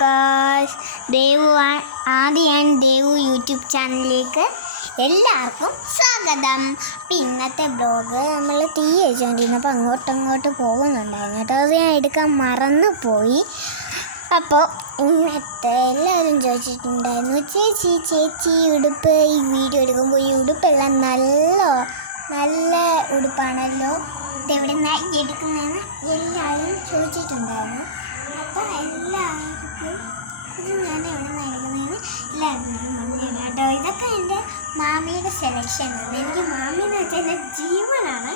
Guys, Devu YouTube ചാനലിലേക്ക് എല്ലാവർക്കും സ്വാഗതം. അപ്പം ഇന്നത്തെ ബ്ലോഗ് നമ്മൾ തീ വെച്ചുകൊണ്ടിരുന്നപ്പോൾ അങ്ങോട്ട് പോകുന്നുണ്ടായിരുന്നു കേട്ടോ. അത് ഞാൻ എടുക്കാൻ മറന്നു പോയി. അപ്പോൾ ഇന്നത്തെ എല്ലാവരും ചോദിച്ചിട്ടുണ്ടായിരുന്നു, ചേച്ചി ഉടുപ്പ് ഈ വീഡിയോ എടുക്കുമ്പോൾ ഈ ഉടുപ്പെല്ലാം നല്ല ഉടുപ്പാണല്ലോ, ഇതെവിടെ നിന്നാണ് എടുക്കുന്നതെന്ന് എല്ലാവരും ചോദിച്ചിട്ടുണ്ടായിരുന്നു. അപ്പോൾ എല്ലാവർക്കും ഇത് ഞാൻ എവിടെ നിന്നാണ് എടുക്കുന്നതെന്ന് എല്ലാവരും മുന്നേ കേട്ടോ. ഇതൊക്കെ എൻ്റെ മാമിയുടെ സെലക്ഷനാണ്. എനിക്ക് മാമി എന്ന് വെച്ചാൽ എൻ്റെ ജീവനാണ്.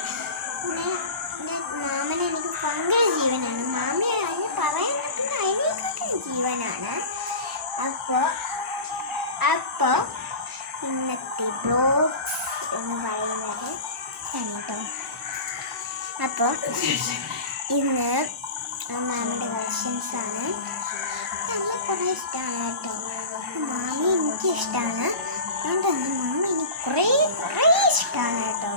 പിന്നെ എൻ്റെ മാമനെ എനിക്ക് ഭയങ്കര ജീവനാണ്. മാമി അതിന് പറയാൻ പറ്റുന്ന അതിനേക്കൊക്കെ ജീവനാണ്. അപ്പോൾ ഇന്നത്തെ ബ്ലോഗ്സ് എന്ന് പറയുന്നത് കേട്ടോ. അപ്പോൾ ഇന്ന് മാമിയുടെ കളക്ഷൻസാണ്. നല്ല കുറേ ഇഷ്ടമാണ് കേട്ടോ. മാമി എനിക്ക് ഇഷ്ടമാണ്, അതുകൊണ്ട് തന്നെ മാമി എനിക്ക് കുറേ ഇഷ്ടമാണ് കേട്ടോ.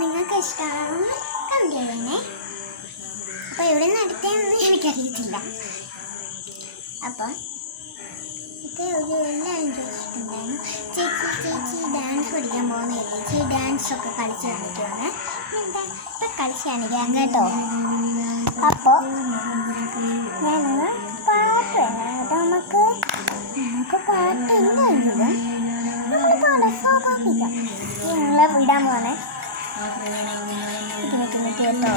നിങ്ങൾക്ക് ഇഷ്ടമാണെന്ന് കമൻറ്റ് ചെയ്യണേ. അപ്പോൾ എവിടെ നിന്ന് അടുത്തതെന്ന് എനിക്കറിയത്തില്ല. അപ്പം ഇത് എല്ലാവരും ചോദിച്ചിട്ടുണ്ടായിരുന്നു, ചേച്ചി ഡാൻസ് പഠിക്കാൻ പോകുന്നില്ലേ, ചേച്ചി ഡാൻസൊക്കെ കളിച്ച് കാണിക്കുവാണ്. ഇപ്പം കളിച്ച് കാണിക്കാം കേട്ടോ. അപ്പോൾ ഞാനൊന്ന് പാട്ട് വേണം കേട്ടോ. നമുക്ക് പാട്ട് എന്തായാലും നമ്മുടെ പാടാൻ സ്വാഭാവികം. നിങ്ങളെ വിടാൻ പോണേ നിൽക്കുന്നു കേട്ടോ.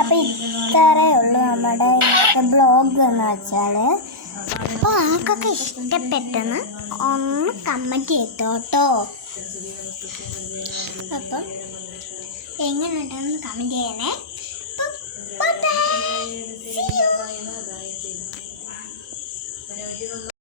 അപ്പോൾ ഇത്രയേ ഉള്ളൂ നമ്മുടെ ബ്ലോഗ് എന്ന് വെച്ചാൽ. അപ്പോൾ ആർക്കൊക്കെ ഇഷ്ടപ്പെട്ടെന്ന് ഒന്ന് കമൻറ്റ് ചെയ്തോട്ടോ. അപ്പം എങ്ങനെയുണ്ടെന്ന് കമൻറ്റ് ചെയ്യണേ. ബൈ. See you.